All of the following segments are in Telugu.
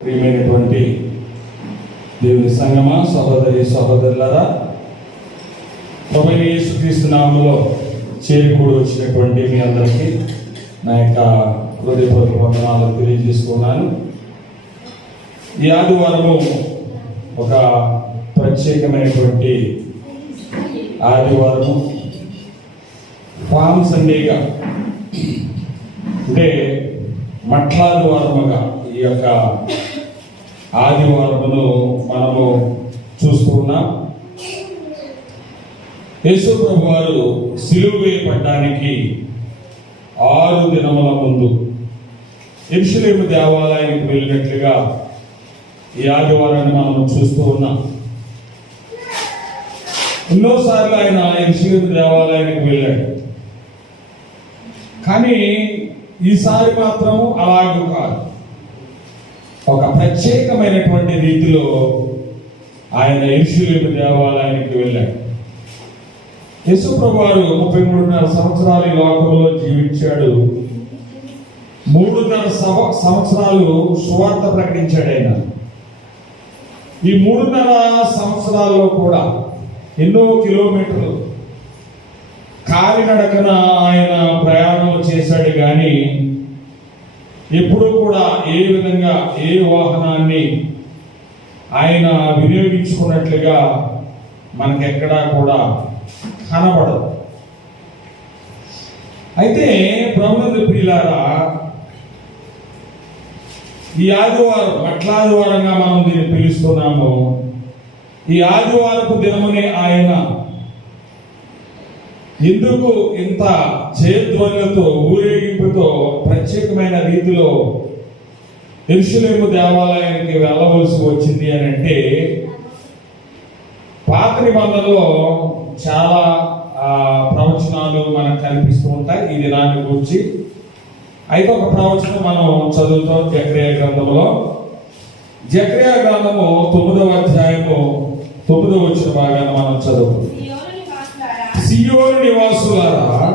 ప్రియమైనటువంటి దేవుని సంగమా, సహోదరి సహోదరులారా, ప్రభువైన యేసుక్రీస్తు నామములో చేరుకూడి వచ్చినటువంటి మీ అందరికీ నా యొక్క హృదయపూర్వక వందనాలు తెలియజేస్తున్నాను. ఈ ఆదివారము ఒక ప్రత్యేకమైనటువంటి ఆదివారము, పామ్ సండేగా అంటే మట్లాదివారముగా ఈ యొక్క ఆదివారమును మనము చూస్తూ ఉన్నాం. యేసు ప్రభు వారు సిలువ వేయబడడానికి 6 దినముల ముందు యెరూషలేము దేవాలయానికి వెళ్ళినట్లుగా ఈ ఆదివారాన్ని మనం చూస్తూ ఉన్నాం. ఎన్నోసార్లు ఆయన యెరూషలేము దేవాలయానికి వెళ్ళాడు, కానీ ఈసారి మాత్రం అలాగే కాదు. ఒక ప్రత్యేకమైనటువంటి రీతిలో ఆయన యెరూషలేము దేవాలయానికి వెళ్ళాడు. యేసు ప్రభు వారు 33.5 సంవత్సరాలు ఈ లోకంలో జీవించాడు. 3.5 సంవత్సరాలు సువార్త ప్రకటించాడు ఆయన. ఈ 3.5 సంవత్సరాల్లో కూడా ఎన్నో కిలోమీటర్లు కాలినడకన ఆయన ప్రయాణం చేశాడు, కానీ ఎప్పుడూ కూడా ఏ విధంగా ఏ వాహనాన్ని ఆయన వినియోగించుకున్నట్లుగా మనకెక్కడా కూడా కనబడదు. అయితే ప్రభునందు ప్రియులారా, ఈ ఆదివారం మట్లాదివారంగా మనం దీన్ని పిలుస్తున్నాము. ఈ ఆదివారపు దినమునే ఆయన ఎందుకు ఇంత జయధ్వనులతో ఊరేగింపుతో ప్రత్యేకమైన రీతిలో యెరూషలేము దేవాలయానికి వెళ్ళవలసి వచ్చింది అని అంటే, పాత నిబంధనలో చాలా ప్రవచనాలు మనకు కనిపిస్తూ ఉంటాయి ఈ దినాన్ని గురించి. అయితే ఒక ప్రవచనం మనం చదువుతాం జకర్యా గ్రంథంలో. జకర్యా గ్రంథము 9వ అధ్యాయము 9వ వచన భాగాన్ని మనం చదువుతాం. సియోను నివాసులారా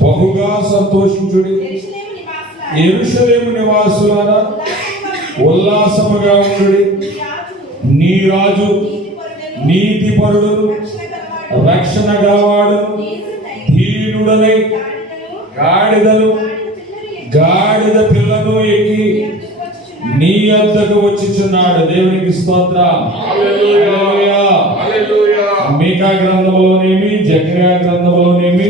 బహుగా సంతోషించుడి, యెరూషలేము నివాసులారా ఉల్లాసముగా ఉండుడి. నీ రాజు నీతిపరుడును రక్షణ గలవాడును ధీరుడనై గాడిద పిల్లను ఎక్కి నీ వద్దకు వచ్చుచున్నాడు. దేవునికి స్తోత్రం. హల్లెలూయా. మీకా గ్రంథంలోనేమి జకర్యా గ్రంథంలోనేమి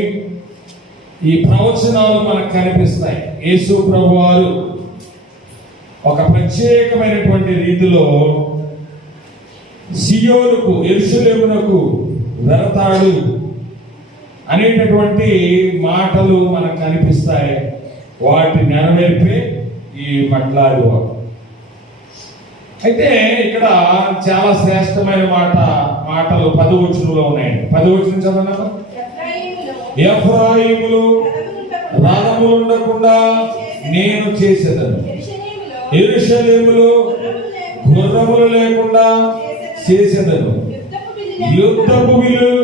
ఈ ప్రవచనాలు మనకు కనిపిస్తాయి. యేసు ప్రభు వారు ఒక ప్రత్యేకమైనటువంటి రీతిలో సియోనుకు యెరూషలేమునకు వెళతాడు అనేటటువంటి మాటలు మనకు కనిపిస్తాయి. వాటి నెరవేర్పే ఈ మట్లాదివారం. అయితే ఇక్కడ చాలా శ్రేష్టమైన మాటలు 10వ వచనంలో ఉన్నాయండి. 10వ వచనం చదవనా? ఎఫ్రాయిములు రథములు ఉండకుండా నేను చేసేదను, యెరూషలేములో గుర్రములు లేకుండా చేసేదను, యుద్ధపు విల్లు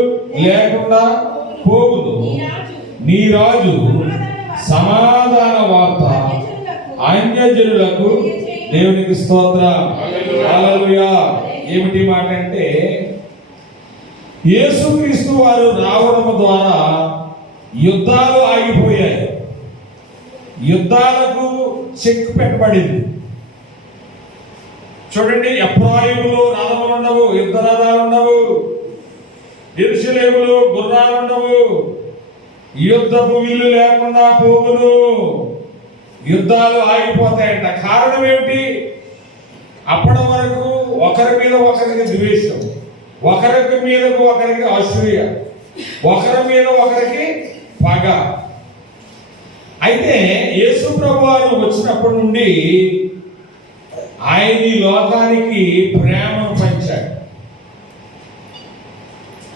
లేకుండా పోవును. నీ రాజు సమాధాన వార్త అన్యజనులకు. దేవునికి స్తోత్రం. హల్లెలూయా. ఏమిటి మాట అంటే, యేసుక్రీస్తు వారు రావడం ద్వారా యుద్ధాలు ఆగిపోయాయి, యుద్ధాలకు చెక్ పెట్టబడింది. చూడండి, ఎఫ్రాయిములో రథములు ఉండవు, యుద్ధ రథాలు ఉండవు, యెరూషలేములో గుర్రాలు ఉండవు, యుద్ధపు విల్లు లేకుండా పోవును. యుద్ధాలు ఆగిపోతాయంట. కారణం ఏమిటి? అప్పటి వరకు ఒకరి మీద ఒకరికి ద్వేషం, ఒకరికి మీద ఒకరికి అసూయ, ఒకరి మీద ఒకరికి పగ. అయితే యేసు ప్రభు వారు వచ్చినప్పటి నుండి ఆయన ఈ లోకానికి ప్రేమను పంచాడు.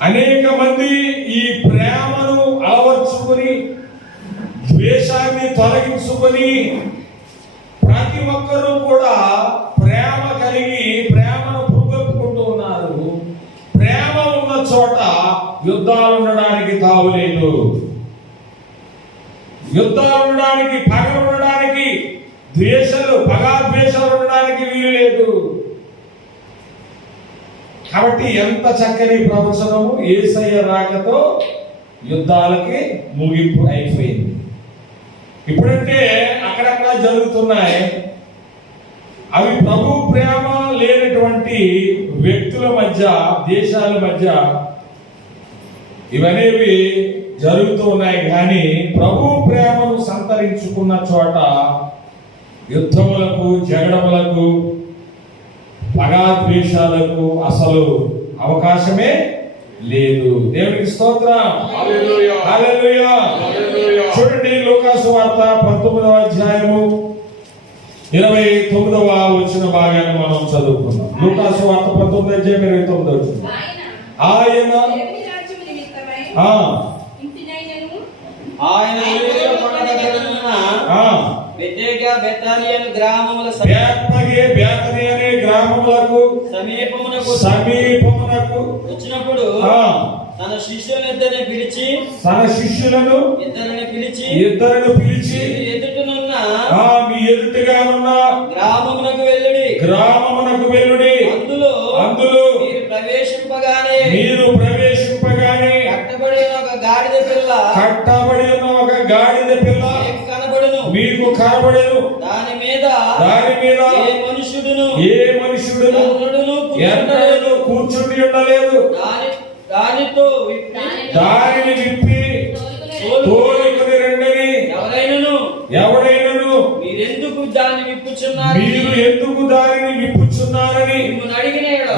అనేక మంది ఈ ప్రేమను అలవర్చుకొని ద్వేషాన్ని తొలగించుకొని ప్రతి ఒక్కరూ కూడా ప్రేమ కలిగి ప్రేమను పురుగొట్టుకుంటూ ఉన్నారు. ప్రేమ ఉన్న చోట యుద్ధాలు ఉండడానికి తావులేదు. యుద్ధాలు ఉండడానికి, పగ ఉండడానికి, ద్వేషాలు పగాద్వేషాలు ఉండడానికి వీలు కాబట్టి ఎంత చక్కని ప్రవచనము, యేసయ్య రాకతో యుద్ధాలకి ముగింపు అయిపోయింది. ఇప్పుడంటే అక్కడక్కడ జరుగుతున్నాయి, అవి ప్రభు ప్రేమ లేనటువంటి వ్యక్తుల మధ్య, దేశాల మధ్య ఇవనేవి జరుగుతూ ఉన్నాయి. కానీ ప్రభు ప్రేమను సంతరించుకున్న చోట యుద్ధములకు, జగడములకు, పగాద్వేషాలకు అసలు అవకాశమే లేదు. దేవునికి స్తోత్రం. హల్లెలూయా. హల్లెలూయా. హల్లెలూయా. చూడండి, లూకాసు వార్త 19వ అధ్యాయము 29వ వచన భాగాన్ని మనం చదువుకుందాం. లూకాసు వార్త 19వ అధ్యాయం 29వ వచనం. ఆయన ఆయన యూదేయ కొండ దగ్గరనున్న బెత్ఫగే బెతానియా గ్రామములకు సమీపమునకు వచ్చినప్పుడు తన శిష్యులనిద్దరిని పిలిచి ఎదుటనున్న మీ ఎదుటగానున్న గ్రామమునకు వెళ్ళుడి. అందులో మీరు ప్రవేశింపగానే కట్టబడి ఉన్న ఒక గాడిద పిల్ల మీకు కనబడెను. దాని మీద ఏ మనుషుడును ఎన్నడూ కూర్చుండి ఉండలేదు. దానిని విప్పి తోలుకొని రండని ఎవరైనను మీరు ఎందుకు దానిని విప్పుచున్నారని మిమ్మల్ని అడిగిన యెడల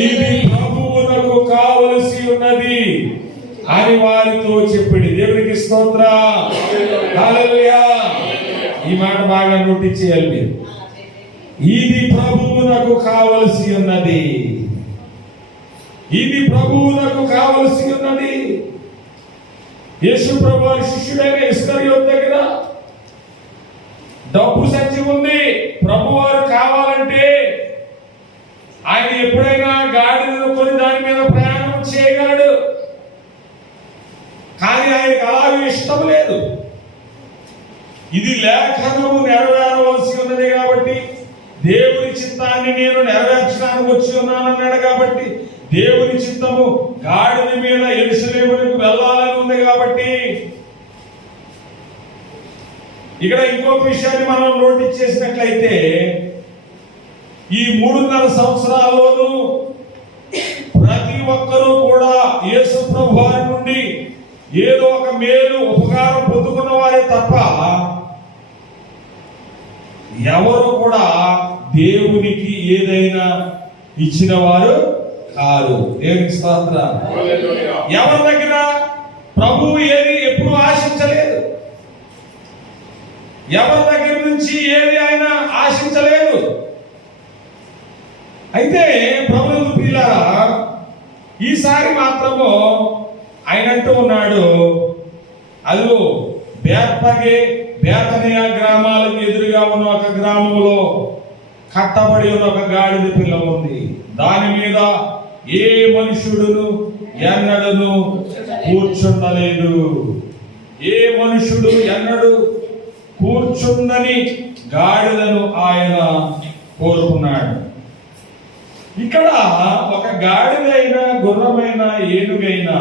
ఇది ప్రభువునకు కావలసి ఉన్నది అని వారితో చెప్పిడి. దేవునికి స్తోత్రం. హల్లెలూయా. ఈ మాట బాగా నోటీస్ చేయాలి మీరు. ఇది ప్రభువునకు కావలసి ఉన్నది. ఇది ప్రభువునకు కావలసి ఉన్నది. యేసు ప్రభు శిష్యుడైన ఇస్కరియోతు దగ్గర డబ్బు సంచి ఉంది. ప్రభువారు కావాలంటే ఆయన ఎప్పుడైనా గాడిదను కొని దాని మీద ప్రయాణం చేయగలడు. కానీ ఆయనకు అలాగే ఇష్టం లేదు. ఇది లేఖనము నెరవేరవలసి ఉన్నది కాబట్టి, దేవుని చిత్తాన్ని నేను నెరవేర్చడానికి వచ్చి ఉన్నానన్నాడు కాబట్టి, దేవుని చిత్తము గాడిద మీద యెరూషలేమునకు వెళ్ళాలని ఉంది కాబట్టి, ఇక్కడ ఇంకొక విషయాన్ని మనం నోటీస్ చేసినట్లయితే, ఈ 3.5 సంవత్సరాల్లోనూ ప్రతి ఒక్కరూ కూడా యేసు ప్రభు వారి నుండి ఏదో ఒక మేలు, ఉపకారం పొందుకున్న వారే తప్ప ఎవరు కూడా దేవునికి ఏదైనా ఇచ్చిన వారు కాదు. దేవునికి స్తోత్రం. ఎవరి దగ్గర ప్రభువు ఏది ఎప్పుడు ఆశించలేదు. ఎవరి దగ్గర నుంచి ఏది ఆయన ఆశించలేదు. అయితే ప్రభువు ప్రియులారా, ఈసారి మాత్రము ఆయన అంటూ ఉన్నాడు, అదిగో బెత్ఫగే బేతనియా గ్రామాలకు ఎదురుగా ఉన్న ఒక గ్రామంలో కట్టబడి ఉన్న ఒక గాడిద పిల్ల ఉంది. దాని మీద ఏ మనుషుడును ఎన్నడను కూర్చుండలేదు. ఏ మనుషుడు ఎన్నడు కూర్చుందని గాడిదను ఆయన కోరుకున్నాడు. ఇక్కడ ఒక గాడిదైనా, గుర్రమైన, ఏనుగైనా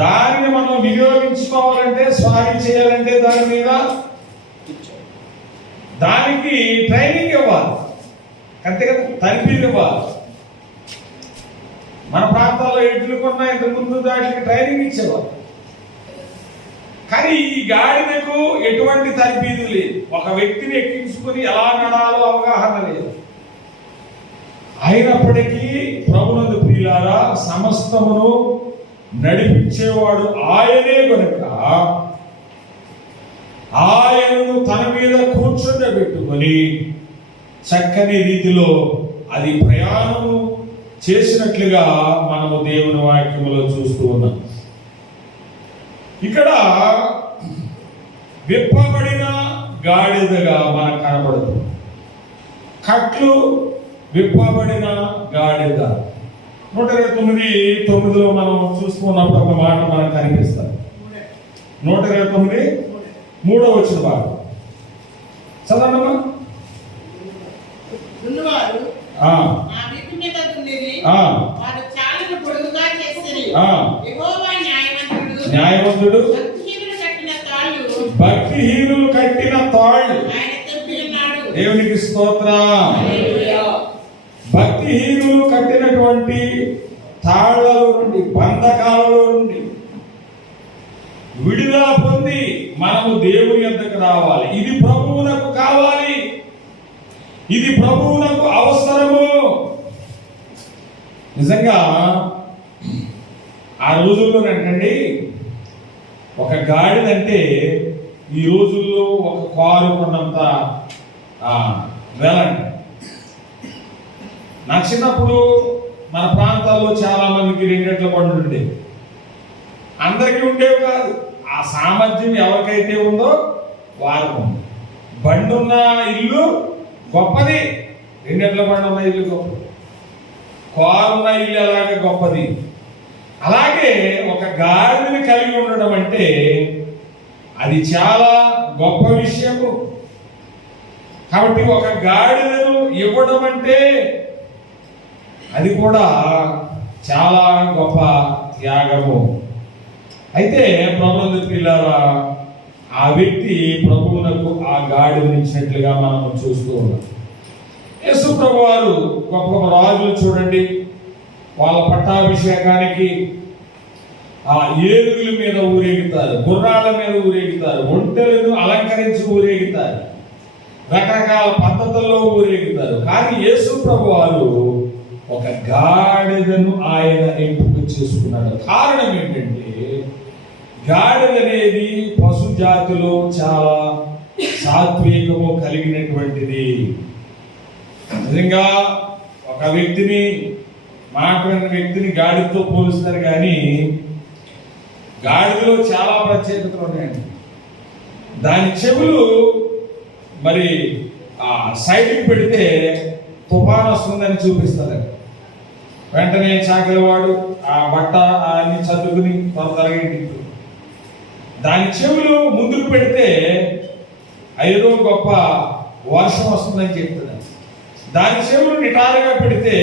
దానిని మనం వినియోగించుకోవాలంటే, స్వారీ చేయాలంటే దాని మీద దానికి ట్రైనింగ్ ఇవ్వాలి. అంతే కదా, తరబీదు ఇవ్వాలి. మన ప్రాంతాల్లో ఎడ్లు కొన్నా ఇంతకు ముందు దానికి ట్రైనింగ్ ఇచ్చేవారు. కానీ ఈ గాడిదకు ఎటువంటి తరబీదు లేదు. ఒక వ్యక్తిని ఎక్కించుకొని ఎలా నడాలో అవగాహన లేదు. అయినప్పటికీ ప్రభునందు ప్రియులారా, సమస్తమును నడిపించేవాడు ఆయనే కనుక ఆయనను తన మీద కూర్చుండబెట్టుకొని చక్కని రీతిలో అది ప్రయాణము చేసినట్లుగా మనము దేవుని వాక్యములో చూస్తూ ఉన్నాం. ఇక్కడ విప్పబడిన గాడిదగా మనకు కనబడుతుంది. కట్లు విప్పబడిన గాడిద. 129:9 మనం చూసుకున్నప్పుడు ఒక మాట మనకు కనిపిస్తుంది. 129 3వ వచనం భాగం చదవండమ్మా. ఉన్నవారు ఆ, నా వీపు మీద దున్నిరి. ఆ, వారు చాలును పొడుగుగా చేసిరి. ఆ. యెహోవా న్యాయవంతుడు భక్తిహీనులు కట్టిన తాళ్ళు భక్తిహీనులు కట్టిన తాళ్ళు. ఆయన తెప్పి ఉన్నాడు. దేవునికి స్తోత్రం. హల్లెలూయా. భక్తిహీనులు కట్టినటువంటి తాళ్లలో నుండి, బంధకాలలో నుండి విడుదల పొంది మనము దేవుని యొద్దకు రావాలి. ఇది ప్రభువునకు కావాలి, ఇది ప్రభువునకు అవసరము. నిజంగా ఆ రోజుల్లో ఏంటండి, ఒక గాడిదంటే ఈ రోజుల్లో ఒక కారు కొన్నంత వేలండి. నా చిన్నప్పుడు మన ప్రాంతాల్లో చాలా మందికి రెండెట్ల బండ్లు ఉండేవి. అందరికీ ఉండేవి కాదు. ఆ సామర్థ్యం ఎవరికైతే ఉందో వారు బండి ఉన్న ఇల్లు గొప్పది, రెండెట్ల బండి ఉన్న ఇల్లు గొప్పది, కారు ఉన్న ఇల్లు అలాగే గొప్పది. అలాగే ఒక గాడిదని కలిగి ఉండడం అంటే అది చాలా గొప్ప విషయము. కాబట్టి ఒక గాడిదను ఇవ్వడం అంటే అది కూడా చాలా గొప్ప త్యాగము. అయితే ప్రభువుని పిల్లారా, ఆ వ్యక్తి ప్రభువునకు ఆ గాడిదని ఇచ్చినట్లుగా మనం చూస్తూ ఉన్నాం. యేసు ప్రభు వారు గొప్ప గొప్ప రాజులు చూడండి, వాళ్ళ పట్టాభిషేకానికి ఆ ఏనుగుల మీద ఊరేగుతారు, గుర్రాల మీద ఊరేగుతారు, ఒంటెలను అలంకరించి ఊరేగుతారు, రకరకాల పద్ధతుల్లో ఊరేగుతారు. కానీ యేసు ప్రభు వారు ఒక గాడిదను ఆయన ఎంపిక చేసుకున్నాడు. కారణం ఏంటంటే, గాడిద అనేది పశు జాతిలో చాలా సాత్వికము కలిగినటువంటిది. నిజంగా ఒక వ్యక్తిని, మాట విన్న వ్యక్తిని గాడిదతో పోలుస్తారు, కానీ గాడిదలో చాలా ప్రత్యేకతలు ఉన్నాయండి. దాని చెవులు మరి ఆ సైడ్కి పెడితే తుఫాను వస్తుందని చూపిస్తారండి. వెంటనే చాకలివాడు ఆ బట్ట అన్ని చదువుకుని త్వరగా ఇంటికి. దాని చెవులు ముందుకు పెడితే ఏదో గొప్ప వర్షం వస్తుందని చెప్తుంది. దాని చెవులు నిటారుగా పెడితే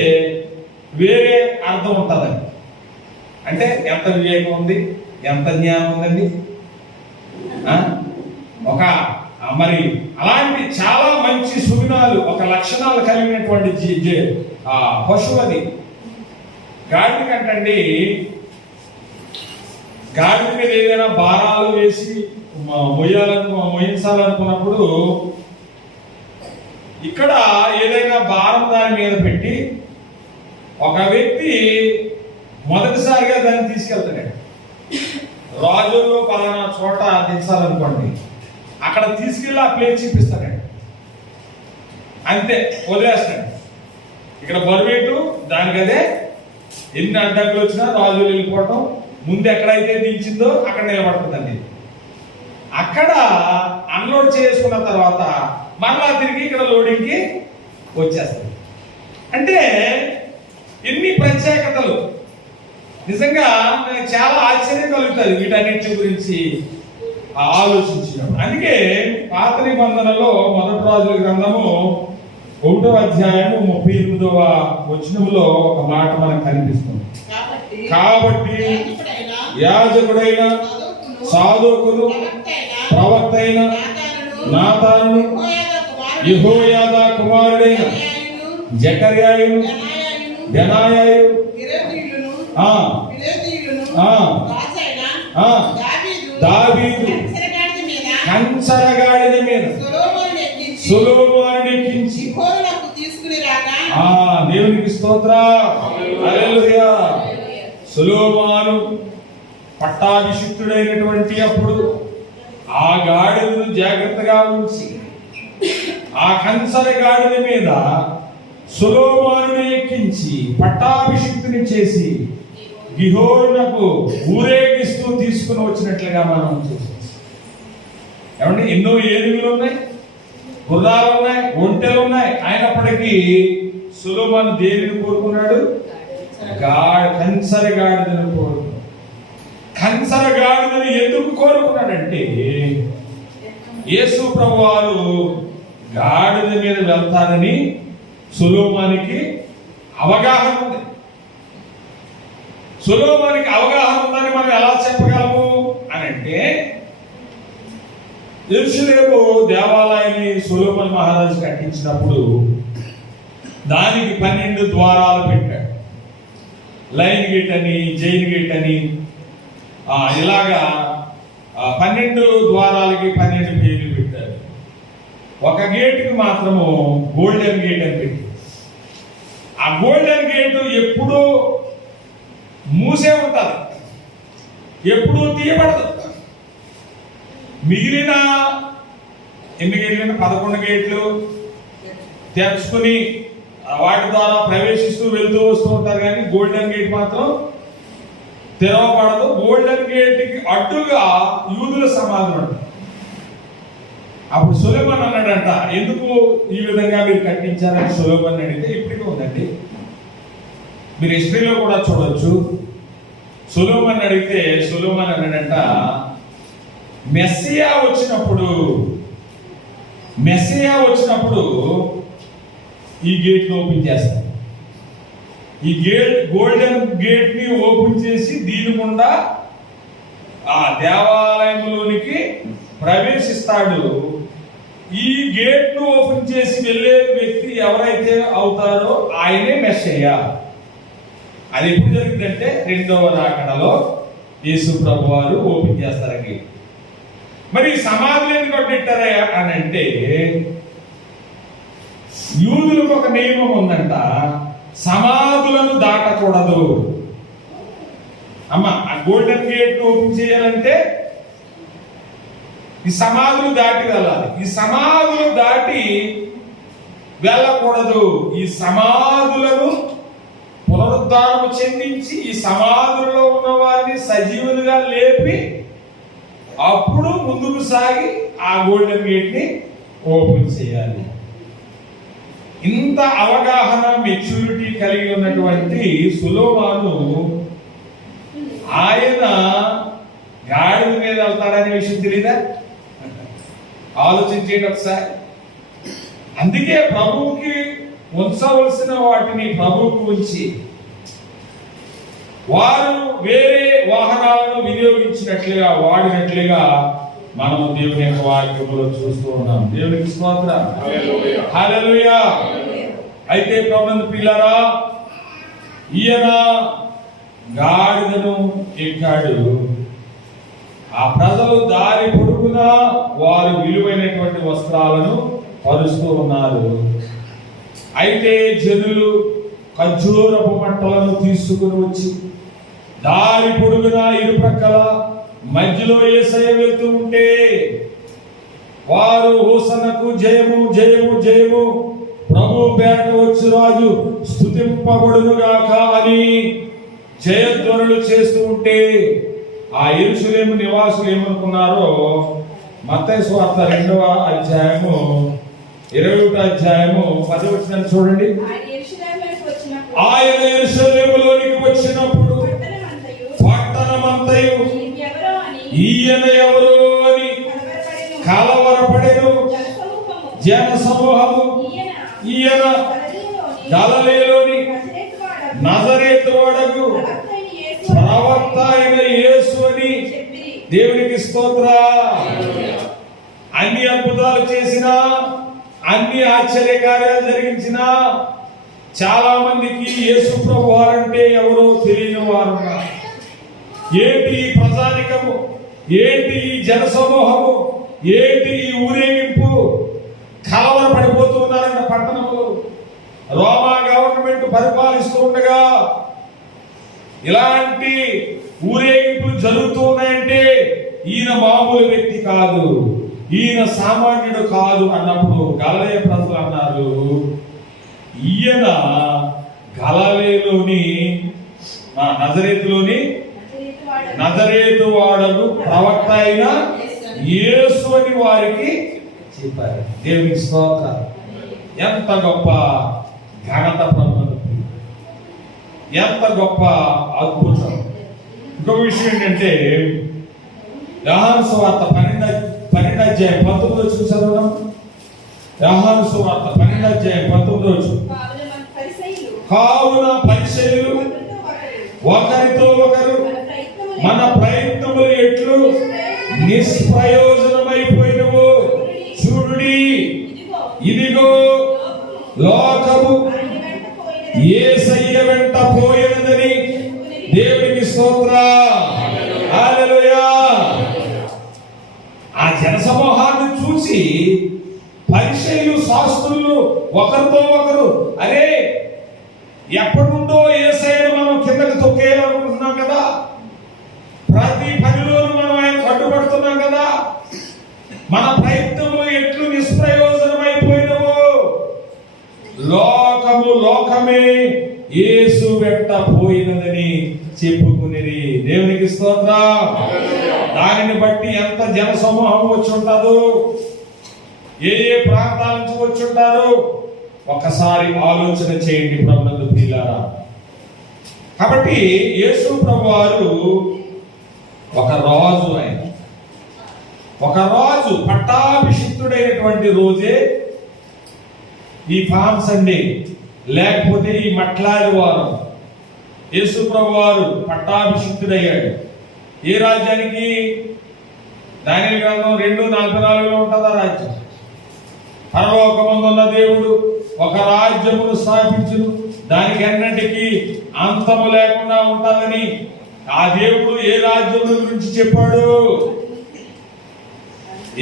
వేరే అర్థం ఉంటుందండి. అంటే ఎంత వివేకం ఉంది, ఎంత జ్ఞానం ఉందండి. ఒక మరి అలాంటి చాలా మంచి సుగుణాలు, ఒక లక్షణాలు కలిగినటువంటి పశువు అది. గాడిద కంటండి, గాడిద మీద ఏదైనా భారాలు వేసి మొయించాలనుకున్నప్పుడు ఇక్కడ ఏదైనా భారం దాని మీద పెట్టి ఒక వ్యక్తి మొదటిసారిగా దాన్ని తీసుకెళ్తాడు. రాజుల్లో పలానా చోట దించాలనుకోండి, అక్కడ తీసుకెళ్ళి ఆ ప్లేస్ చూపిస్తాడు, అంతే వదిలేస్తాడు. ఇక్కడ బరువేటు దానికదే, ఎన్ని అడ్డంకులు వచ్చినా రాజులు వెళ్ళిపోవటం, ముందు ఎక్కడైతే దించిందో అక్కడ నిలబడుతుందండి. అక్కడ అన్లోడ్ చేసుకున్న తర్వాత మరలా తిరిగి ఇక్కడ లోడింగ్కి వచ్చేస్తుంది. అంటే ఎన్ని ప్రత్యేకతలు! నిజంగా నాకు చాలా ఆశ్చర్యం కలుగుతుంది వీటన్నిటి గురించి ఆలోచించినప్పుడు. అందుకే పాత నిబంధనలో మొదటి రాజుల గ్రంథము 1వ అధ్యాయము 38వ వచనములో ఒక మాట మనకు కనిపిస్తుంది. కాబట్టి యాజకుడైన సాదోకును ప్రవక్త అయిన నాతాను యెహోయాదా కుమారుడైన జకర్యాయును బెనాయాయు దావీదు కంచరగాడిద మీద సొలొమోనుని ఎక్కించి దేవునికి స్తోత్రం, హల్లెలూయా. సొలొమోను పట్టాభిషిక్తుడైనటువంటి అప్పుడు ఆ గాడిదను జాగ్రత్తగా ఉంచి ఆ కంచర గాడిద మీద సొలొమోనుని ఎక్కించి పట్టాభిషిక్తుని చేసి గిహోనుకు ఊరేగిస్తూ తీసుకుని వచ్చినట్లుగా మనం చూస్తాం. ఏమంటే ఎన్నో ఏనుగులు ఉన్నాయి, గుర్రాలు ఉన్నాయి, ఒంటెలు ఉన్నాయి. అయినప్పటికీ సొలొమోను దేనిని కోరుకున్నాడు? కంచర గాడిదను కోరుకున్నాడు. కంచర గాడిదను ఎందుకు కోరుకున్నాడంటే, యేసు ప్రభువారు గాడిద మీద వెళ్తారని సొలొమోనుకి అవగాహన ఉంది. సొలొమోనుకి అవగాహన ఉందని మనం ఎలా చెప్పగలము అని అంటే, యెరూషలేము దేవాలయాన్ని సొలొమోను మహారాజు కట్టించినప్పుడు దానికి 12 ద్వారాలు పెట్టాడు. లైన్ గేట్ అని, జైన్ గేట్ అని, ఇలాగా 12 ద్వారాలకి 12 పేర్లు పెట్టారు. ఒక గేటుకి మాత్రము గోల్డెన్ గేట్ అని పెట్టి, ఆ గోల్డెన్ గేట్ ఎప్పుడూ మూసే ఉంటుంది, ఎప్పుడూ తీయబడదు. మిగిలిన ఎన్ని గేట్లు? 11 గేట్లు తెరుచుకుని వాటి ద్వారా ప్రవేశిస్తూ వెళ్తూ వస్తూ ఉంటారు, కానీ గోల్డెన్ గేట్ మాత్రం తెరవబడదు. గోల్డెన్ గేట్ కి అడ్డుగా యూదుల సమాధులు ఉంటాయి. అప్పుడు సొలొమోను అన్నాడంట, ఎందుకు ఈ విధంగా మీరు కట్టించారని సొలొమోను అడిగితే, ఇప్పటికీ ఉందండి, మీరు హిస్టరీలో కూడా చూడొచ్చు. సొలొమోను అడిగితే సొలొమోను అన్నాడంట, మెస్సియా వచ్చినప్పుడు ఈ గేట్ ఓపెన్ చేస్తారు. ఈ గోల్డెన్ గేట్ ని ఓపెన్ చేసి దీని గుండా ఆ దేవాలయంలోనికి ప్రవేశిస్తాడు. ఈ గేట్ ను ఓపెన్ చేసి వెళ్ళే వ్యక్తి ఎవరైతే అవుతారో ఆయనే మెస్సయ్య. అది ఎప్పుడు జరిగిందంటే 2వ రాకడలో యేసు ప్రభు వారు ఓపెన్ చేస్తారు గేట్. మరి సమాధులు ఎందుకు కట్టారా అని అంటే, యూదులకు ఒక నియమం ఉందంట, సమాధులను దాటకూడదు. ఆ గోల్డెన్ గేట్ ఓపెన్ చేయాలంటే ఈ సమాధులు దాటి వెళ్ళాలి. ఈ సమాధులు దాటి వెళ్ళకూడదు. ఈ సమాధులను పునరుద్ధారణ చెందించి ఈ సమాధులలో ఉన్న వారిని సజీవులుగా లేపి అప్పుడు ముందుకు సాగి ఆ గోల్డెన్ గేట్ ని ఓపెన్ చేయాలి. ఇంత అవగాహన, మెచ్యూరిటీ కలిగి ఉన్నటువంటి సొలొమోను ఆయన గాడిద మీద వెళ్తాడనే విషయం తెలీదా? ఆలోచించేది ఒకసారి. అందుకే ప్రభువుకి ఉంచవలసిన వాటిని ప్రభువుకు ఉంచి వారు వేరే వాహనాలను వినియోగించినట్లుగా వాడినట్లుగా మనం దేవుని యొక్క వాక్యములో చూస్తూ ఉన్నాం. దేవునికి స్తోత్రం, హల్లెలూయా. అయితే ప్రభువుని పిల్లరా, ఈయన గాడిదను ఎక్కాడు. ఆ ప్రజలు దారి పొడుగునా వారు విలువైనటువంటి వస్త్రాలను పరుస్తూ ఉన్నారు. అయితే జనులు ఖర్జూరపు మంటలను తీసుకుని వచ్చి దారి పొడుగునా ఇరుప్రక్కల మధ్యలో యేసయ్య వెళ్తూ ఉంటే వారు హోసన్నకు జయము జయము జయము, ప్రభు పేరట వచ్చు రాజు స్తుతింపబడును గాక అని జయధ్వనులు చేస్తూ ఉంటే ఆ యెరూషలేము నివాసులు ఏమనుకున్నారో మత్తయి సువార్త 2వ అధ్యాయము 21వ అధ్యాయము 10వ వచనం చూడండి. ఆయన యెరూషలేములోనికి వచ్చినప్పుడు పట్టణమంతయు ఈయన ఎవరు అని కలవరపడెను. జన సమూహము ఈయన గలిలయలోని నజరేతు వాడగు ప్రవక్త అయిన యేసు అని. దేవునికి స్తోత్రం. అన్ని అద్భుతాలు చేసిన, అన్ని ఆశ్చర్యకార్యాలు జరిగించిన చాలా మందికి యేసు ప్రభు వారంటే ఎవరో తెలియని వారు ఉన్నారు. ఏంటి ఈ ప్రజానికము, ఏంటి ఈ జన సమూహము, ఏంటి ఈ ఊరేగింపు? కలవర పడిపోతూ ఉన్నారంట పట్టణంలో. రోమా గవర్నమెంట్ పరిపాలిస్తూ ఉండగా ఇలాంటి ఊరేగింపులు జరుగుతూ ఉన్నాయంటే ఈయన మామూలు వ్యక్తి కాదు, ఈయన సామాన్యుడు కాదు అన్నప్పుడు గలిలయ ప్రజలు అన్నారు, ఈయన గలిలయలోని నజరేతు వాడగు ప్రవక్త అయిన యేసు అని వారికి చెప్పారు. దేవునికి స్తోత్రం. ఎంత గొప్ప ఘనత ప్రభువుకు, ఎంత గొప్ప అద్భుతం. ఇంకొక విషయం ఏంటంటే, యోహాను సువార్త 12వ అధ్యాయం 19వ వచనం చదవడం. యోహాను సువార్త 12:19. కావున పరిసయ్యులు ఒకరితో ఒకరు మన ప్రయత్నములు ఎట్లు నిష్ప్రయోజనమైపోయినవో చూడుడి. ఇదిగో లోకము యేసయ్య వెంట పోయినదని దేవునికి స్తోత్రం. హల్లెలూయా. ఆ జనసమూహాన్ని చూసి పరిసయ్యులు శాస్త్రులు ఒకరితో ఒకరు, అరే ఎప్పటి నుండో యేసయ్యను మనం కిందకి తొక్కేయాలనుకుంటున్నాం కదా, ప్రతి పనిలోనూ మనం ఆయన కట్టుబడుతున్నాం కదా, మన ప్రయత్నము ఎట్లు నిష్ప్రయోజనమైపోయినవో లోకమే యేసు వెంట పోయినదని చెప్పుకునేది. దేవునికి స్తోత్రం. దానిని బట్టి ఎంత జన సమూహం వచ్చి ఉంటుందో, ఏ ప్రాంతాల నుంచి వచ్చి ఉంటారో ఒక్కసారి ఆలోచన చేయండి ప్రభునందు ప్రియులారా. కాబట్టి యేసు ప్రభువారు ఒక రాజు, ఆయన ఒక రాజు, పట్టాభిషిక్తుడైనటువంటి రోజే ఈ పామ్ సండే, లేకపోతే ఈ మట్లాది వారం యేసు ప్రభువారు పట్టాభిషిక్తుడయ్యాడు. ఏ రాజ్యానికి? దానియేలు గ్రంథం 2:44 ఉంటుంది ఆ రాజ్యం. పరలోకమందున్న దేవుడు ఒక రాజ్యమును స్థాపించును, దానికి అన్నిటికీ అంతము లేకుండా ఉంటుందని ఆ దేవుడు ఏ రాజ్యం గురించి చెప్పాడు?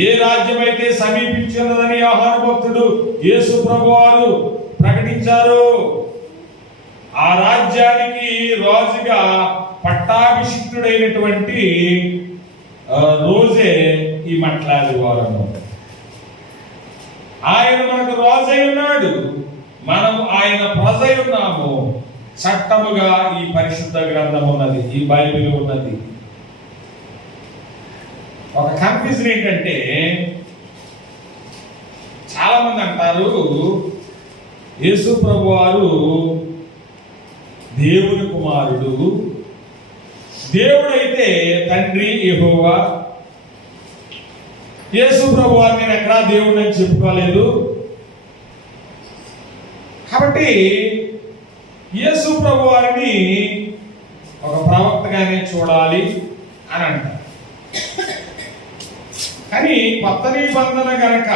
ఏ రాజ్యం అయితే సమీపించున్నదని యోహాను భక్తుడు యేసు ప్రభువారు ప్రకటించారు. ఆ రాజ్యానికి రాజుగా పట్టాభిషిక్తుడైనటువంటి రోజే ఈ మట్లాది వారము. ఆయన మనకు రాజై ఉన్నాడు, మనము ఆయన ప్రజై ఉన్నాము. చట్టముగా ఈ పరిశుద్ధ గ్రంథం ఉన్నది, ఈ బైబిల్ ఉన్నది. ఒక కన్ఫ్యూజన్ ఏంటంటే, చాలా మంది అంటారు యేసు ప్రభువారు దేవుని కుమారుడు, దేవుడైతే తండ్రి యెహోవా. యేసు ప్రభువారు నేను ఎక్కడా దేవుడు అని చెప్పుకోలేదు, కాబట్టి యేసు ప్రభువారిని ఒక ప్రవక్తగానే చూడాలి అని అంటారు. కానీ కొత్త నిబంధన గనక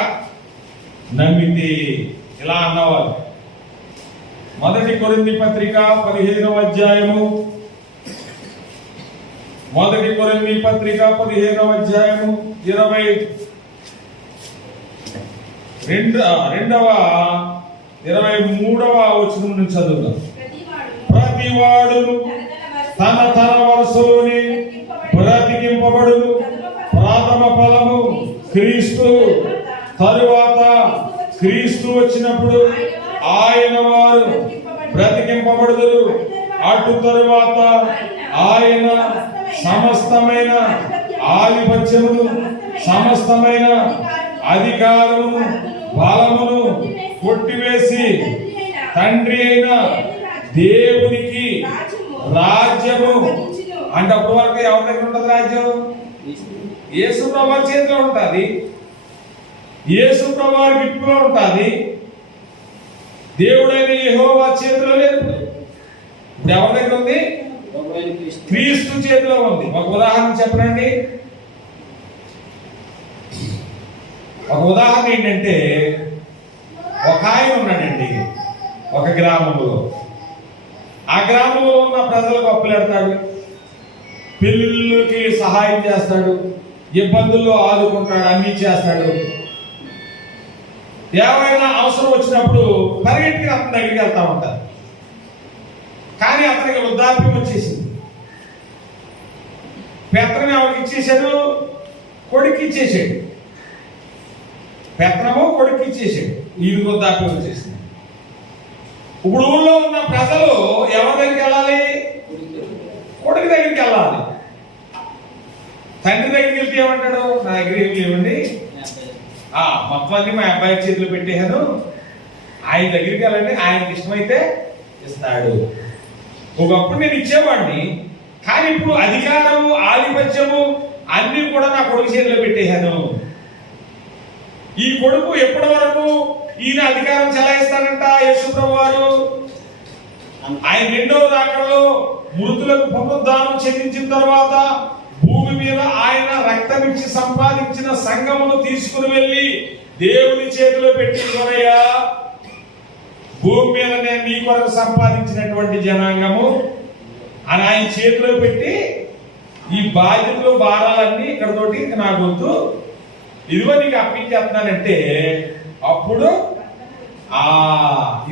నమ్మితే ఇలా అన్నవారు. 1 కొరింథీ పత్రిక 15వ అధ్యాయము, 1 కొరింథీ పత్రిక 15వ అధ్యాయము 23వ వచనం నుంచి చదువుదాం. ప్రతివాడును తన వరుసలోని బ్రతికింపబడును, ప్రథమ ఫలము క్రీస్తు, తరువాత క్రీస్తు వచ్చినప్పుడు ఆయన వారు బ్రతికింపబడుదురు. అటు తరువాత ఆయన సమస్తమైన ఆధిపత్యమును, సమస్తమైన అధికారమును, బలమును కొట్టివేసి తండ్రి అయిన దేవునికి రాజ్యము అంటే అప్పటి వరకు ఎవరి దగ్గర ఉంటుంది రాజ్యం? యేసు ప్రభువారి చేతిలో ఉంటుంది, యేసు ప్రభువారి గిఫ్ట్లో ఉంటుంది. దేవుడైన యెహోవా చేతిలో లేదు. ఇప్పుడు ఎవరి దగ్గర ఉంది? క్రీస్తు చేతిలో ఉంది. ఒక ఉదాహరణ చెప్పండి. ఒక ఉదాహరణ ఏంటంటే, ఒక ఆయన ఉన్నాడండి ఒక గ్రామంలో. ఆ గ్రామంలో ఉన్న ప్రజలకు అప్పులెడతాడు, పిల్లలకి సహాయం చేస్తాడు, ఇబ్బందుల్లో ఆదుకుంటాడు, అన్ని చేస్తాడు. ఏమైనా అవసరం వచ్చినప్పుడు పరిగెత్తి అతని దగ్గరికి వెళ్తా ఉంటారు. కానీ అతనికి వృద్ధాప్యం వచ్చేసింది. పెత్తనం ఎవరికి ఇచ్చేశాడు? కొడుకు ఇచ్చేసాడు. పెత్తనము కొడుకు ఇచ్చేసాడు. ఈ వృద్ధాప్యం వచ్చేసింది. ఇప్పుడు ఊళ్ళో ఉన్న ప్రజలు ఎవరి దగ్గరికి వెళ్ళాలి? కొడుకు దగ్గరికి వెళ్ళాలి. తండ్రి దగ్గరికి వెళ్తే ఏమంటాడు? నా దగ్గర ఏమి లేవండి, మొత్తం అన్ని మా అబ్బాయి చేతిలో పెట్టేశాను, ఆయన దగ్గరికి వెళ్ళండి, ఆయనకి ఇష్టమైతే ఇస్తాడు. ఒకప్పుడు నేను ఇచ్చేవాడిని, కానీ ఇప్పుడు అధికారము, ఆధిపత్యము అన్ని కూడా నా కొడుకు చేతిలో పెట్టేశాను. ఈ కొడుకు ఎప్పటి వరకు ఈయన అధికారం చెలాయిస్తాడంట యేసు ప్రభు వారు. ఆయన రెండవ రాకడలో మృతులకు పునరుద్ధానం చెందించిన తర్వాత భూమి మీద ఆయన రక్తమిచ్చి సంపాదించిన సంఘమును తీసుకుని వెళ్ళి దేవుని చేతిలో పెట్టినయ్యా, భూమి మీద నేను నీ కొరకు సంపాదించినటువంటి జనాంగము అని ఆయన చేతిలో పెట్టి ఈ బాధ్యతలు భారాలన్నీ ఇక్కడతోటి నా గొంతు ఇదిగో నీకు అప్పించేస్తున్నానంటే అప్పుడు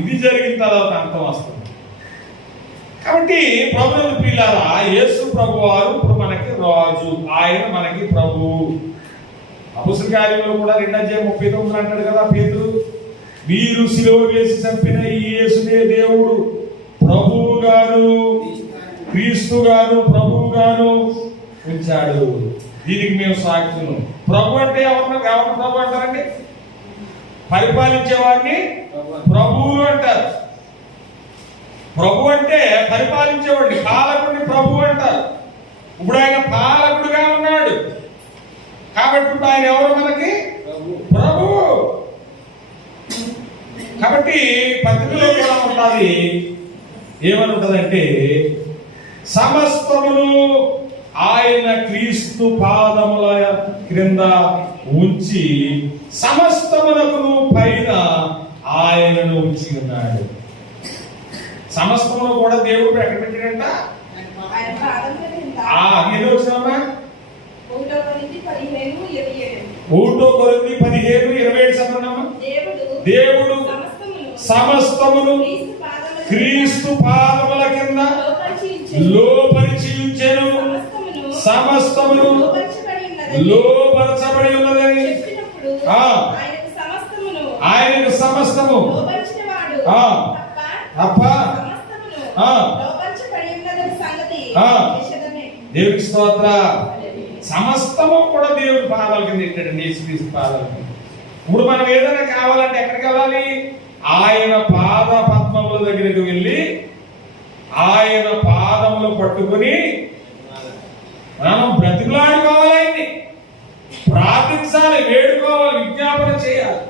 ఇది జరిగిన తర్వాత అంతం వస్తుంది. కాబట్టి ప్రభువుని ప్రియులారా, యేసు ప్రభు వారు ఇప్పుడు మనకి రాజు, ఆయన మనకి ప్రభు. అపొస్తలుల కార్యంలో కూడా 2:39 అంటాడు కదా పేతురు, మీరు సిలువ వేసి చంపిన ఈ యేసునే దేవుడు ప్రభువు గాను క్రీస్తు గాను ప్రభువు గాను ఉంచాడు. దీనికి మేము సాక్షులు. ప్రభు అంటే ఎవరిని ప్రభు అంటారండి? పరిపాలించే వారిని ప్రభువులు అంటారు. ప్రభు అంటే పరిపాలించేవాడిని, పాలకుడిని ప్రభు అంటారు. ఇప్పుడు ఆయన పాలకుడుగా ఉన్నాడు కాబట్టి ఇప్పుడు ఆయన ఎవరు మనకి? ప్రభు. కాబట్టి పత్రికలో కూడా ఉంటుంది, ఏమని ఉంటుందంటే సమస్తమును ఆయన క్రీస్తు పాదముల క్రింద ఉంచి సమస్తమునకు పైన ఆయనను ఉంచి ఉన్నాడు. సమస్తమును కూడా దేవుడు ఎక్కడ పెట్టాడంట? ఏదో వచ్చినామా? 1 కొరింథీ 15:27 చదవనమ్మా. దేవుడు సమస్తమును క్రీస్తు పాదముల కింద లోపరిచి ఉంచెను, సమస్తమును లోపరచబడి ఉన్నదని ఆయనకు సమస్తము తప్ప దేవుడికి స్తోత్ర. సమస్తము కూడా దేవుడి పాదాల కింద పెట్టాడండి, యేసుక్రీస్తు పాదాల కింద. ఇప్పుడు మనం ఏదైనా కావాలంటే ఎక్కడికి వెళ్ళాలి? ఆయన పాద పద్మముల దగ్గరికి వెళ్ళి ఆయన పాదములు పట్టుకుని మనం బ్రతికులాడుకోవాలి, ఆయన్ని ప్రార్థించాలి, వేడుకోవాలి, విజ్ఞాపన చేయాలి.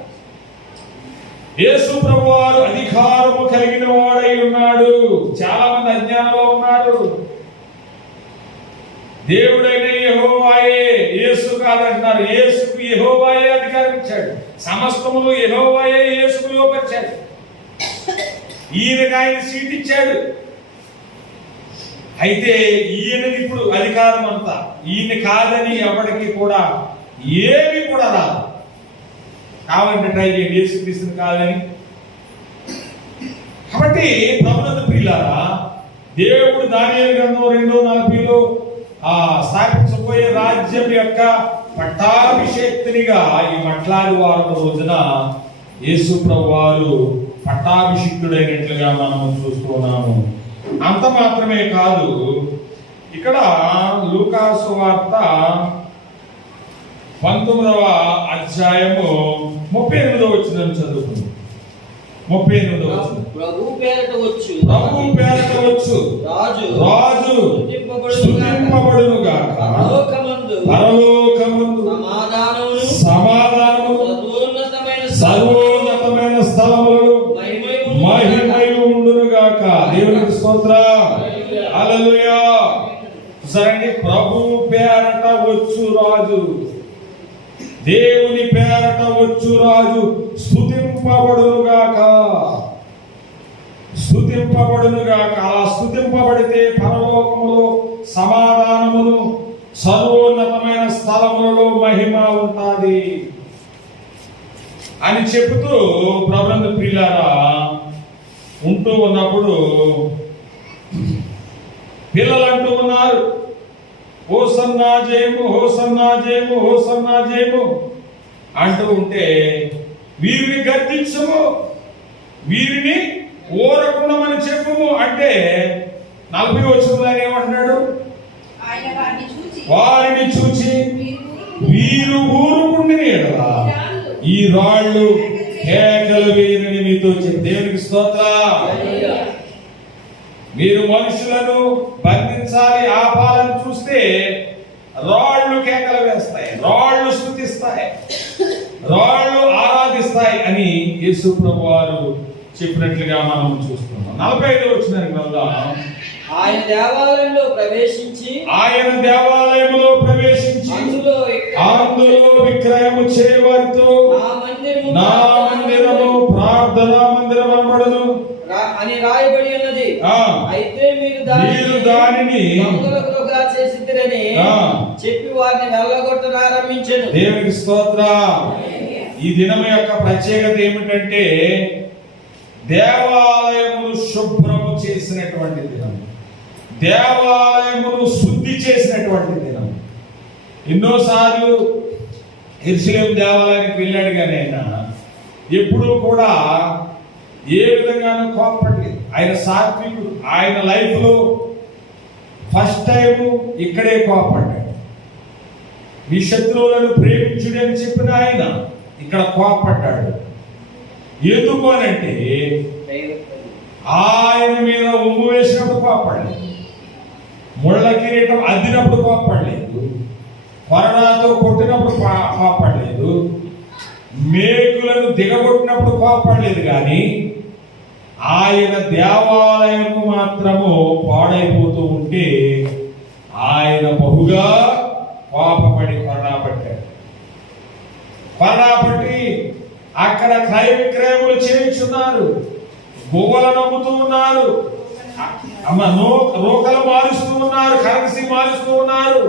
యేసు ప్రభువారు అధికారము కలిగిన వాడై ఉన్నాడు. చాలా మంది అజ్ఞానంలో ఉన్నారు. దేవుడైన యెహోవాయే, యేసు కాదంటున్నారు. యేసుకు యెహోవాయే అధికారం ఇచ్చాడు. సమస్తమును యెహోవాయే యేసుకు లోపరిచాడు. ఈయనకి ఆయన సీట్ ఇచ్చాడు. అయితే ఈయనది ఇప్పుడు అధికారం అంతా ఈయన కాదని ఎవరికి కూడా ఏమి కూడా రాదు. కావాలంటే ట్రై చేయండి, యేసుక్రీస్తుని కాదని. కాబట్టి ప్రభునందు ప్రియులారా, దేవుడు దానియేలు గ్రంథం 2:40లో స్థాపించబోయే రాజ్యం యొక్క పట్టాభిషేక్తునిగా ఈ మట్లాది వారం రోజున యేసు ప్రభువారు పట్టాభిషిక్తుడైనట్లుగా మనం చూస్తున్నాము. అంత మాత్రమే కాదు, ఇక్కడ లూకా సువార్త 19వ అధ్యాయము 38వ వచనం చదువుకుందాం. 38వ వచనం. ప్రభు పేరట వచ్చు రాజు స్తుతింపబడును గాక. పరలోకమందు సమాధానము సర్వోన్నతమైన స్థలములలో మహిమయు ఉండును గాక. దేవునికి స్తోత్రం. హల్లెలూయా. సరండి, ప్రభు పేరట వచ్చు రాజు, దేవుని పేరట వచ్చు రాజు స్తుతింపబడునుగాక. అలా స్తుతింపబడితే పరలోకములో సమాధానమును సర్వోన్నతమైన స్థలములలో మహిమ ఉంటాది అని చెబుతూ ప్రభునందు ప్రియులారా ఉంటూ ఉన్నప్పుడు పిల్లలు అంటూ ఉన్నారు, హోసన్నా జయము, హోసన్నా జయము, హోసన్నా జయము అంటూ ఉంటే వీరిని గద్దించము, వీరిని ఓరకుండమని చెప్పుము అంటే 40వ వచనంలో ఏమంటున్నాడు? వారిని చూచి వీరు ఊరుకుండిన యెడల ఈ రాళ్ళు కేకలు వేయనని మీతో చెప్పి. దేవునికి స్తోత్రం. మీరు మనుషులను బంధించాలి, ఆపాలని చూస్తే రాళ్ళు కేకలు వేస్తాయి, రాళ్ళు స్తుతిస్తాయి, రాళ్ళు పరిపాలిస్తాయి అని యేసు ప్రభు వారు చెప్పినట్లుగా మనం చూస్తున్నాం. 45వ వచనానికి వెళ్దాం. ఆయన దేవాలయంలో ప్రవేశించి అందులో విక్రయము చేయవారితో నా మందిరము ప్రార్థనా మందిరం అనబడును అని రాయబడి ఉన్నది. అయితే మీరు దానిని దొంగల గృహగా చేసిద్దిరని చెప్పి వారిని వెళ్ళగొట్ట ఆరంభించెను. దేవునికి స్తోత్రం. ఈ దినం యొక్క ప్రత్యేకత ఏమిటంటే దేవాలయమును శుభ్రము చేసినటువంటి దినం, దేవాలయమును శుద్ధి చేసినటువంటి దినం. ఎన్నోసార్లు యెరూషలేము దేవాలయానికి వెళ్ళాడు కానీ ఆయన ఎప్పుడూ కూడా ఏ విధంగానూ కోపపడలేదు. ఆయన సాత్వికుడు. ఆయన లైఫ్ లో ఫస్ట్ టైం ఇక్కడే కోపపడ్డాడు. మీ శత్రువులను ప్రేమించుడు అని చెప్పిన ఆయన ఇక్కడ కోపపడ్డాడు. ఎందుకు అనంటే ఆయన మీద ఉమ్ము వేసినప్పుడు కోపడలేదు, ముళ్ళ కిరీటం అద్దినప్పుడు కోపడలేదు, కొరడాతో కొట్టినప్పుడు కోపడలేదు, మేకులను దిగగొట్టినప్పుడు కోపడలేదు. కానీ ఆయన దేవాలయము మాత్రము పాడైపోతూ ఉంటే ఆయన బహుగా కోపపడి కొరడా పట్టాడు. కొరడా పట్టి అక్కడ క్రయ విక్రయములు చేయించున్నారు, గువ్వలను అమ్ముతూ ఉన్నారు, రోకలు మారుస్తూ ఉన్నారు, కరెన్సీ మారుస్తూ ఉన్నారు.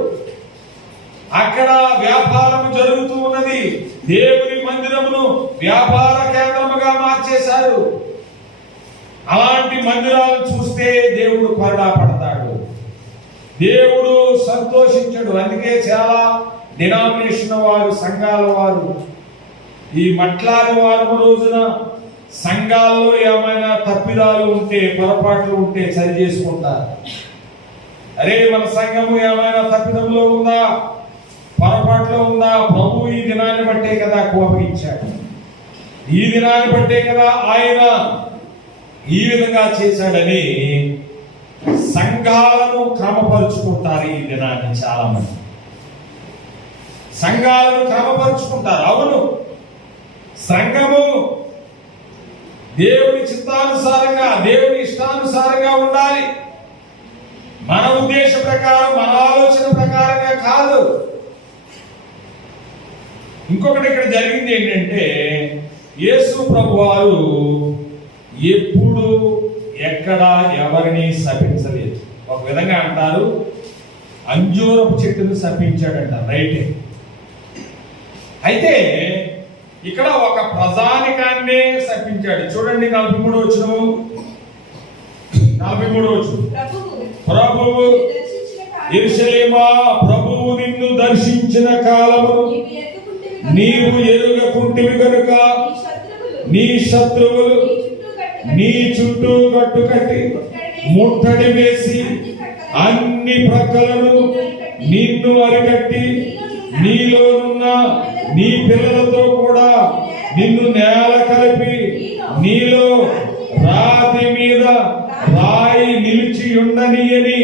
అక్కడ వ్యాపారం జరుగుతూ ఉన్నది. దేవుని మందిరమును వ్యాపార కేంద్రముగా మార్చేశారు. అలాంటి మందిరాలను చూస్తే దేవుడు కొరడా పడతాడు, దేవుడు సంతోషించడు. అందుకే చాలా డినామినేషన్ వారు, సంఘాల వారు ఈ మట్లాది వారం రోజున సంఘాల్లో ఏమైనా తప్పిదాలు ఉంటే, పొరపాట్లు ఉంటే సరి చేసుకుంటారు. అరే మన సంఘము ఏమైనా తప్పిదంలో ఉందా, పొరపాట్లో ఉందా, ప్రభు ఈ దినాన్ని బట్టే కదా కోపగించాడు, ఈ దినాన్ని బట్టే కదా ఆయన ఈ విధంగా చేశాడని సంఘాలను క్రమపరుచుకుంటారు. ఈ దినాన్ని చాలా మంది సంఘాలను క్రమపరుచుకుంటారు. అవును, సంఘము దేవుని చిత్తానుసారంగా, దేవుని ఇష్టానుసారంగా ఉండాలి. మన ఉద్దేశ ప్రకారం, మన ఆలోచన ప్రకారంగా కాదు. ఇంకొకటి ఇక్కడ జరిగింది ఏంటంటే యేసు ప్రభు వారు ఎప్పుడు ఎక్కడ ఎవరిని శపించలేదు. ఒక విధంగా అంటారు అంజూరపు చెట్టును శపించాడంట, రైటే. అయితే ఇక్కడ ఒక ప్రజానికాన్నే శపించాడు. చూడండి 43వ వచనం. ప్రభువు యెరూషలేమా, ప్రభువు నిన్ను దర్శించిన కాలము నీవు ఎరుగకుంటివి కనుక నీ శత్రువులు నీ చుట్టూ కట్టుకట్టి ముట్టడి వేసి అన్ని ప్రక్కలను నిన్ను అరికట్టి నీలోనున్న నీ పిల్లలతో కూడా నిన్ను నేల కలిపి నీలో రాతి మీద రాయి నిలిచి ఉండనియని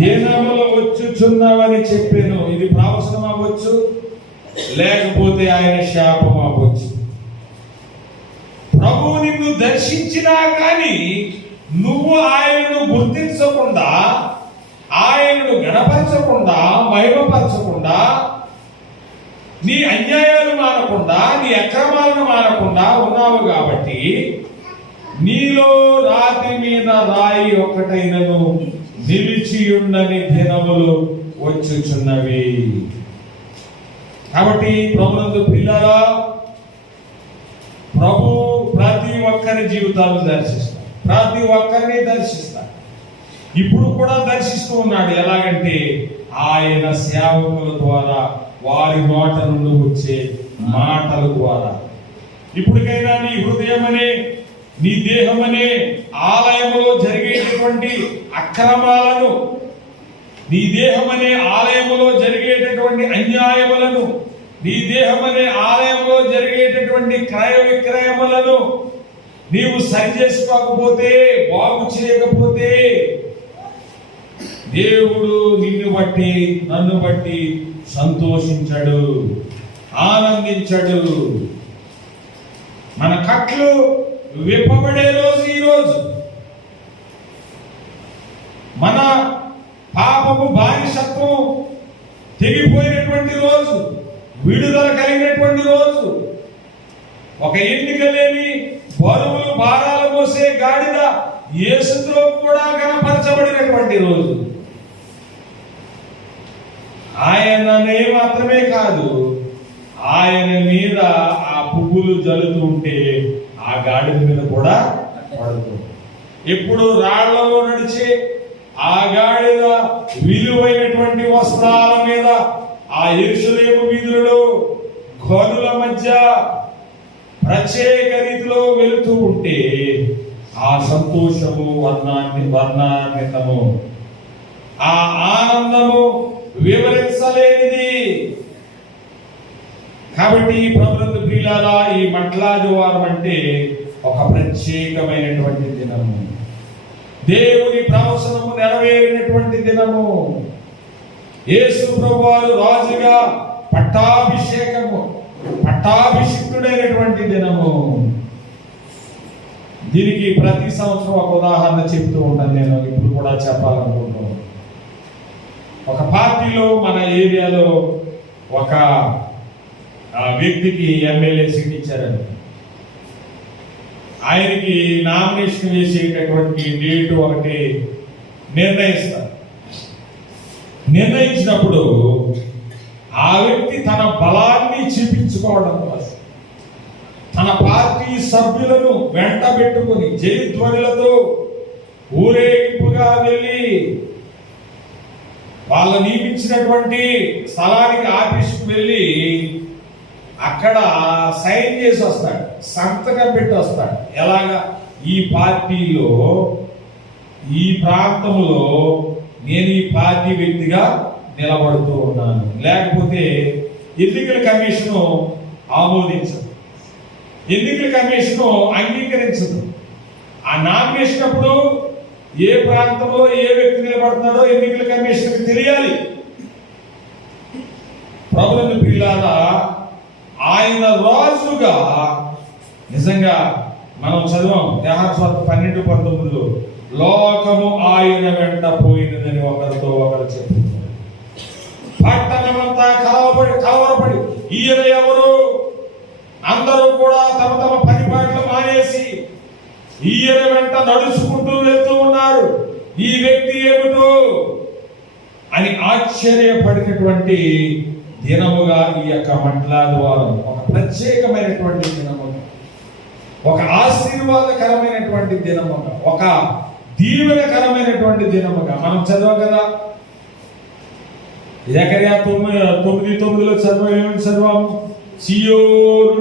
దినములు వచ్చుచున్నావని చెప్పాను. ఇది ప్రవచనం అవ్వచ్చు, లేకపోతే ఆయన శాపం అవ్వచ్చు. ప్రభువు నిన్ను దర్శించినా కానీ నువ్వు ఆయనను గుర్తించకుండా, ఆయనను గణపరచకుండా, మహిమపరచకుండా, నీ అన్యాయాలు మానకుండా, నీ అక్రమాలను మానకుండా ఉన్నావు కాబట్టి నీలో రాతి మీద రాయి ఒక్కటైనను నిలిచియుండని దినములు వచ్చుచున్నవి. కాబట్టి ప్రభునందు పిల్లరా, ప్రభు ప్రతి ఒక్కరి జీవితాలను దర్శిస్తాడు, ప్రతి ఒక్కరిని దర్శిస్తాడు. ఇప్పుడు కూడా దర్శిస్తూ ఉన్నాడు. ఎలాగంటే ఆయన సేవకుల ద్వారా, వారి నోట నుండి వచ్చే మాటల ద్వారా. ఇప్పటికైనా నీ హృదయం అనే, నీ దేహం అనే ఆలయములో జరిగేటటువంటి అక్రమాలను, నీ దేహం అనే ఆలయములో జరిగేటటువంటి అన్యాయములను, నీ దేహం అనే ఆలయంలో జరిగేటటువంటి క్రయ విక్రయములను నీవు సరి చేసుకోకపోతే, బాగు చేయకపోతే దేవుడు నిన్ను బట్టి, నన్ను బట్టి సంతోషించడు, ఆనందించడు. మన కట్లు విప్పబడే రోజు ఈ రోజు. మన పాపపు బానిసత్వం తెగిపోయినటువంటి రోజు, విడుదల కలిగినటువంటి రోజు. ఒక ఎన్నిక లేని బరువులు భారాలు మోసే గాడిద యేసుతో కూడా కనపరచబడినటువంటి రోజు. ఆయననే మాత్రమే కాదు, ఆయన మీద ఆ పువ్వులు జల్లుతూ ఉంటే ఆ గాడిద మీద కూడా పడుతుంది. ఎప్పుడు రాళ్లలో నడిచే ఆ గాడిద విలువైనటువంటి వస్త్రాల మీద ఆ యెరూషలేము వీధులలో గనుల మధ్య ప్రత్యేక రీతిలో వెళుతూ ఉంటే ఆ సంతోషము వర్ణాన్వితము, ఆ ఆనందము వివరించలేనిది. కాబట్టి ప్రభునందు ప్రియులారా, ఈ మట్లాదివారం అంటే ఒక ప్రత్యేకమైనటువంటి దినము, దేవుని ప్రవచనము నెరవేరినటువంటి దినము, యేసు ప్రభువారు రాజుగా పట్టాభిషిక్తుడైనటువంటి దినము. దీనికి ప్రతి సంవత్సరం ఒక ఉదాహరణ చెప్తూ ఉంటాను. నేను ఇప్పుడు కూడా చెప్పాలనుకుంటున్నాను. ఒక పార్టీలో మన ఏరియాలో ఒక వ్యక్తికి ఎమ్మెల్యే సీట్ ఇచ్చారని, ఆయనకి నామినేషన్ వేసేటటువంటి డేటు ఒకటి నిర్ణయించినప్పుడు ఆ వ్యక్తి తన బలాన్ని చూపించుకోవడం కోసం తన పార్టీ సభ్యులను వెంట పెట్టుకుని జయధ్వనులతో ఊరేగింపుగా వెళ్ళి వాళ్ళు నియమించినటువంటి స్థలానికి ఆఫీసుకు వెళ్ళి అక్కడ సైన్ చేసి వస్తాడు, సంతకం పెట్టి వస్తాడు. ఎలాగా? ఈ పార్టీలో ఈ ప్రాంతంలో నేను ఈ పార్టీ వ్యక్తిగా నిలబడుతూ ఉన్నాను, లేకపోతే ఎన్నికల కమిషన్ ఆమోదించదు, ఎన్నికల కమిషన్ అంగీకరించదు. ఆ నామినేషన్ అప్పుడు ఏ ప్రాంతంలో ఏ వ్యక్తి నిలబడుతున్నాడో ఎన్నికల కమిషన్కి తెలియాలి. ప్రభువుని ప్రియులారా, ఆయన రాజుగా నిజంగా మనం చదివాం యెహోషువ 12:19 లోకము ఆయన వెంట పోయినదని ఒకరితో ఒకరు చెప్తున్నారు. పట్టణమంతా కలవరపడి ఈయన ఎవరు? అందరూ కూడా తమ తమ పని పాటలు మానేసి ఈయన వెంట నడుచుకుంటూ వెళ్తూ ఉన్నారు. ఈ వ్యక్తి ఏమిటో అని ఆశ్చర్యపడినటువంటి దినముగా ఈ యొక్క మట్లాదివారం ఒక ప్రత్యేకమైనటువంటి దినముగా, ఒక ఆశీర్వాదకరమైనటువంటి దినముగా, ఒక దీవెనకరమైనటువంటి దినముగా మనం చదవం కదా. జకర్యా 9:9 చదవం. ఏమని చదవాము? సియోను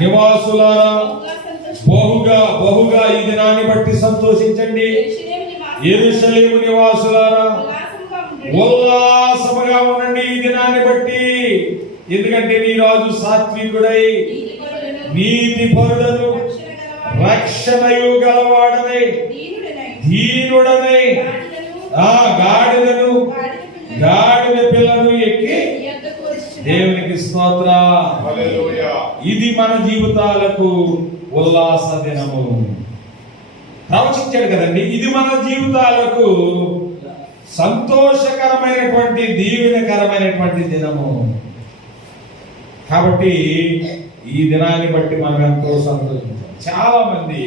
నివాసులారా బహుగా ఈ దినాన్ని బట్టి సంతోషించండి. యెరూషలేము నివాసులారా ఉల్లాసముగా ఉండండి ఈ దినాన్ని బట్టి. ఎందుకంటే నీ రాజు సాత్వికుడై నీతి పరుడను రక్షణయు గలవాడనై దీనుడనై గాడిద పిల్లను ఎక్కి దేవునికి స్తోత్ర. ఇది మన జీవితాలకు ఉల్లాస దినము. ప్రవచించాడు కదండి, ఇది మన జీవితాలకు సంతోషకరమైనటువంటి దీవెనకరమైనటువంటి దినము. కాబట్టి ఈ దినాన్ని బట్టి మనం ఎంతో సంతోషించాలి. చాలా మంది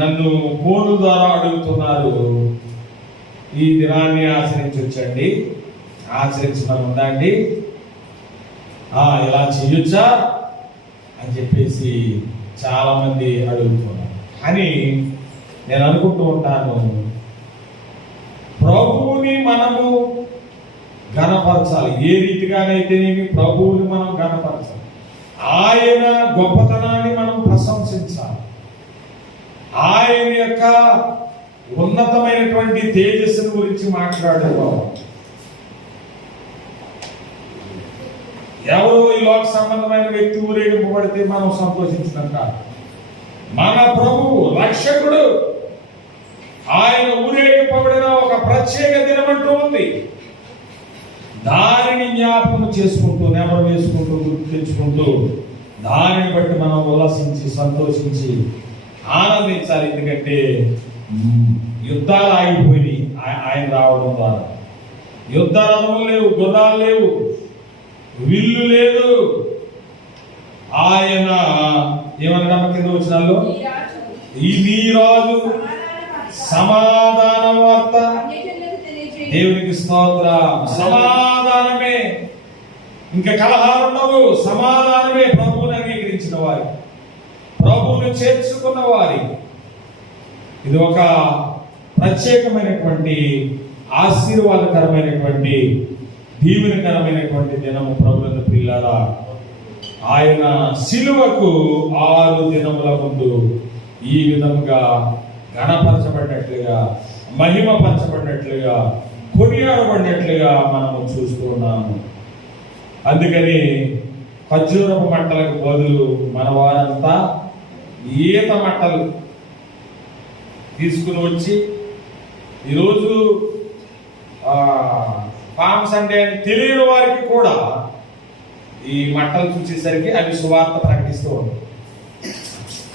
నన్ను ఫోన్ ద్వారా అడుగుతున్నారు, ఈ దినాన్ని ఆచరించొచ్చండి, ఆచరించడం ఉందండి, ఇలా చేయొచ్చా అని చెప్పేసి చాలా మంది అడుగుతున్నారు. కానీ నేను అనుకుంటూ ఉంటాను, ప్రభువుని మనము ఘనపరచాలి. ఏ రీతిగానైతేనేమి ప్రభువుని మనం ఘనపరచాలి. ఆయన గొప్పతనాన్ని మనం ప్రశంసించాలి. ఆయన యొక్క ఉన్నతమైనటువంటి తేజస్సును గురించి మాట్లాడుకోవాలి. ఎవరో ఈ లోక సంబంధమైన వ్యక్తి ఊరేగింపబడితే మనం సంతోషించడం కాదు. మన ప్రభువు రక్షకుడు ఆయన ఊరేగింపబడిన ఒక ప్రత్యేక దినమంటూ ఉంది. దానిని జ్ఞాపకం చేసుకుంటూ నెమరు వేసుకుంటూ గుర్తు తెచ్చుకుంటూ దానిని బట్టి మనం ఉల్లాసించి సంతోషించి ఆనందించాలి. ఎందుకంటే యుద్ధాలు ఆగిపోయినాయి ఆయన రావడం ద్వారా. యుద్ధ రథములు లేవు, గుర్రాలు లేవు, విల్లు లేదు. ఆయన ఏమన్నా కింద వచ్చినాల్లో ఈ నీ రాజు సమాధాన వార్త దేవునికి స్తోత్ర. సమాధానమే, ఇంకా కలహాలు ఉండవు. సమాధానమే ప్రభువుని అంగీకరించిన వారి, ప్రభువుని చేర్చుకున్న వారి. ఇది ఒక ప్రత్యేకమైనటువంటి ఆశీర్వాదకరమైనటువంటి దీవెనకరమైనటువంటి దినము ప్రభువుల ప్రియులారా. ఆయన సిలువకు 6 దినముల ముందు ఈ విధముగా ఘనపరచబడినట్లుగా, మహిమపరచబడినట్లుగా, కొనియాడబడినట్లుగా మనము చూస్తూ ఉన్నాము. అందుకని ఖర్జూరపు మంటలకు బదులు మన వారంతా ఈత మంటలు తీసుకుని వచ్చి ఈరోజు పామ్ సండే అని తెలియని వారికి కూడా ఈ మంటలు చూసేసరికి అవి సువార్త ప్రకటిస్తూ ఉంటాయి.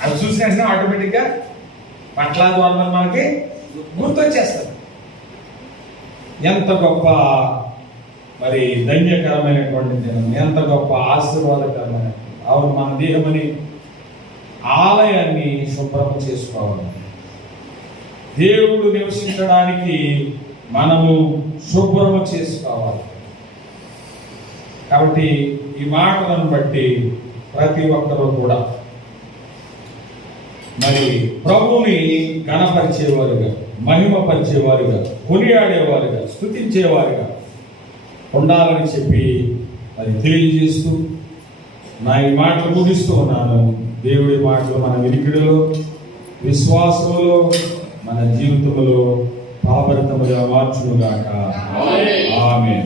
అది చూసిన ఆటోమేటిక్గా పట్లాది వందలు మనకి గుర్తొచ్చేస్తారు. ఎంత గొప్ప మరి ధన్యకరమైనటువంటి దినం, ఎంత గొప్ప ఆశీర్వాదకరమైన. అవును, మన దేహమని ఆలయాన్ని శుభ్రం చేసుకోవాలి. దేవుడు నివసించడానికి మనము శుభ్రము చేసుకోవాలి. కాబట్టి ఈ మాటలను బట్టి ప్రతి ఒక్కరూ కూడా మరి ప్రభువుని ఘనపరిచేవారుగా, మహిమపరిచేవారుగా, కొనియాడేవారుగా, స్తుతించేవారుగా ఉండాలని చెప్పి మరి తెలియజేస్తూ నా ఈ మాటలు ముగిస్తూ ఉన్నాను. దేవుడి మాటలు మన వినికిడిలో, విశ్వాసంలో, మన జీవితంలో ఫలభరితముగా మార్చునుగాక. ఆమేన్.